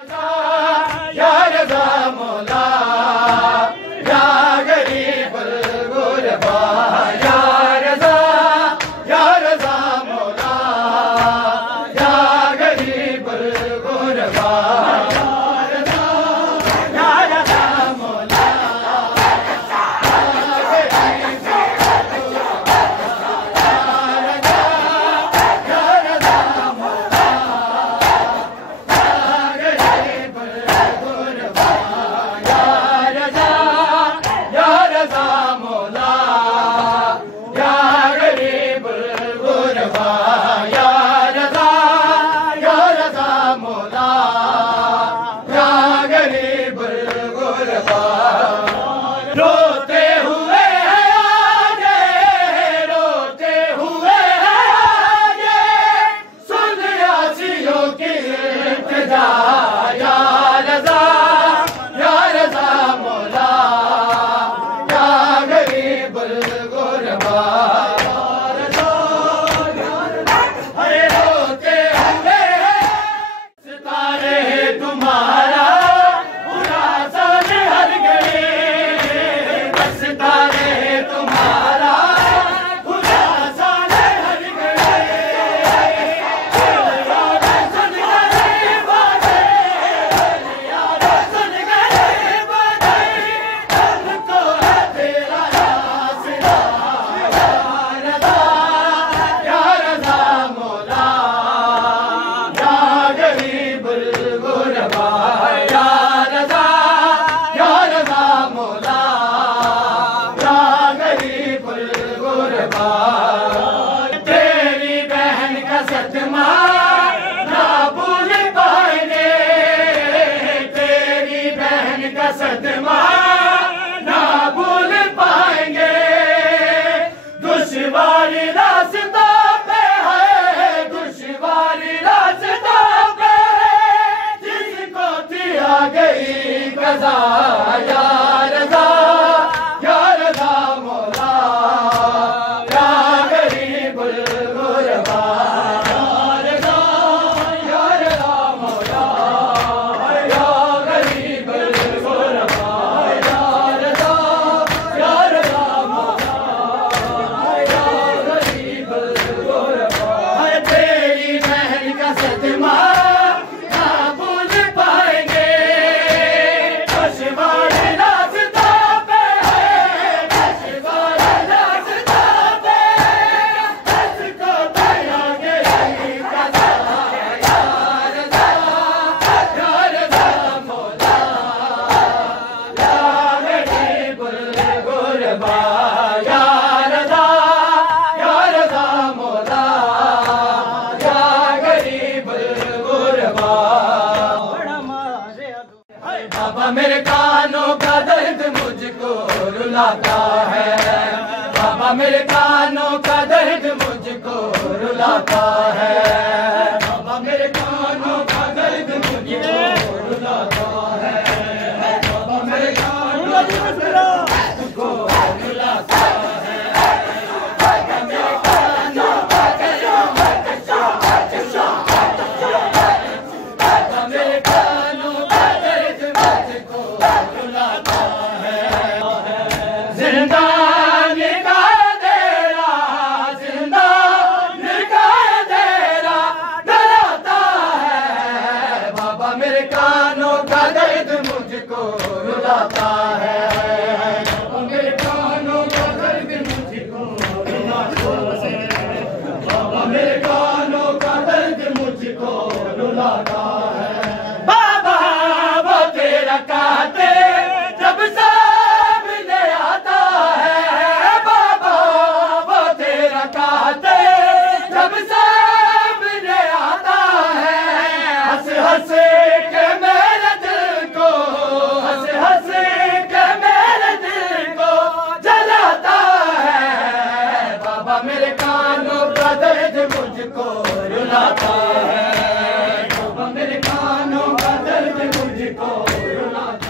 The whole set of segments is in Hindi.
या रज़ा मौला या गरीबुल गुरबा या रज़ा मौला या गरीबुल गुरबा या रज़ा मौला रोते हुए आगे रोते हुए आगे सुन आसियों की इल्तिजा या रज़ा मौला या गरीबुल गुरबा अरे रोते हुए सितारे तुम्हारा तेरी बहन का सदमा ना भूल पाएंगे तेरी बहन का सदमा ना भूल पाएंगे दुश्वारी रास्ता पे है दुश्वारी रास्ता पे जिसको थी आ गई कज़ा या रज़ा मौला बाबा मेरे कानों का दर्द मुझको रुलाता है बाबा मेरे कानों का दर्द मुझको रुलाता है बाबा मेरे कानों का दर्द मुझको रुलाता है बाबा मेरे कानों का दर्द मुझको रुलाता है मेरे कानों का दर्द मुझको रुलाता है मेरे कानों का दर्द मुझको रुलाता है बाबा मेरे कानों का दर्द मुझको रुलाता है बाबा वो तेरा कहते जब सामने आता है बाबा वो तेरा कहते जब सामने आता है हंस हंस मेरे कानों का दर्द मुझको रुलाता है मेरे कानों का दर्द मुझको रुलाता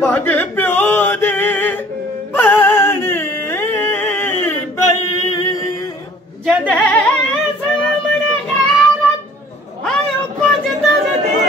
पग प्यो दी पानी पई जदे सामने गैरत आयो पज दर्दी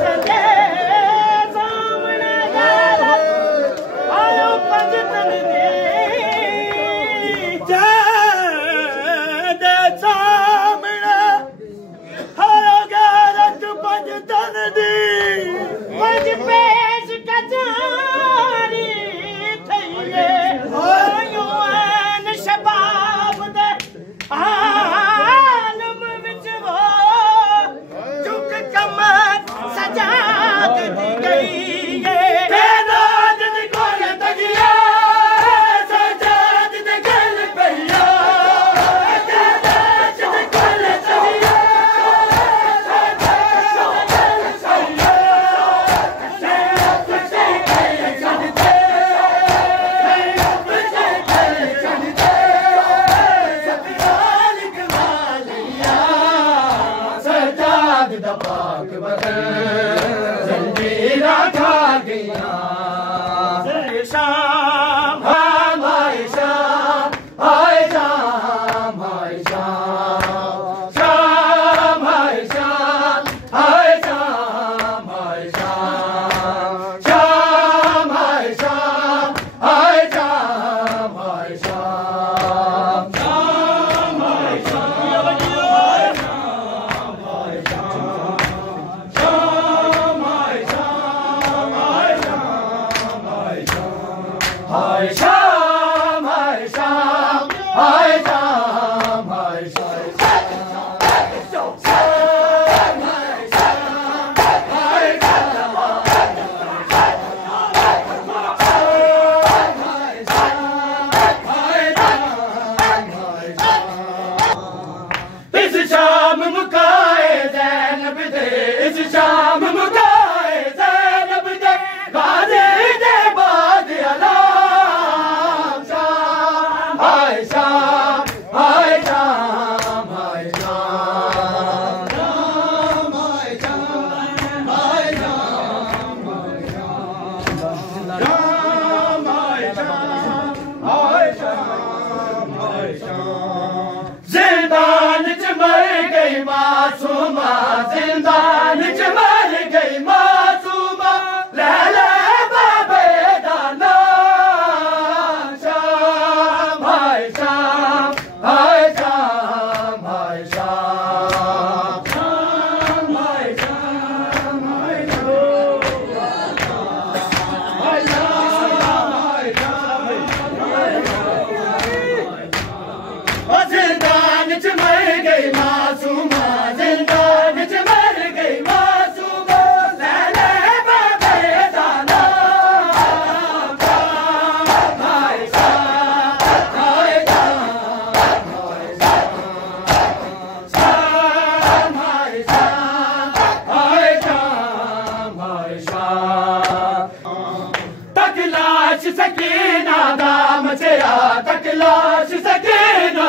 जदे सामने गैरत आयो पज दर्दी जदे सामने आयो गैरत पज दर्दी पज पेश कचारी थईए आयो आन शबाब दे आलम विच वो झुक कमर सजाद दी गई है तेनाद दी कोल तगिया सजाद दे गल पईया तेनाद दी कोल तगिया सजाद दा पाक बदन जंजीरा खा गया शाम हाय शाम हाय शाम हाय शाम शाम हाय शाम हाय शाम हाय शाम शाम हाय शाम हाय शाम हाय शाम शाम हाय शाम हाय शाम हाय शाम हाय शाम हाय इस शाम मुकाए ज़ैनब दे इस शाम मुकाए ज़ैनब दे गाज़ी दे बाद अलाम शाम हाय शाम हाय शाम हाय शाम शाम हाय शाम हाय शाम शाम हाय शाम हाय शाम हाय शाम जिंदान च मर गई मासूमा जिंदान च मर गई मासूमा ले ले बाबे दा नाम शाम हाय शाम हाय शाम हाय शाम शाम हाय शाम हाय जिंदान च मर गई मासूमा जिंदान च मर गई मासूमा ले ले बाबे दा नाम शाम हाय शाम हाय शाम हाय शाम हाय शाम हाय शाम हाय शाम तक लाश सकीना दा मचया तक लाश सकीना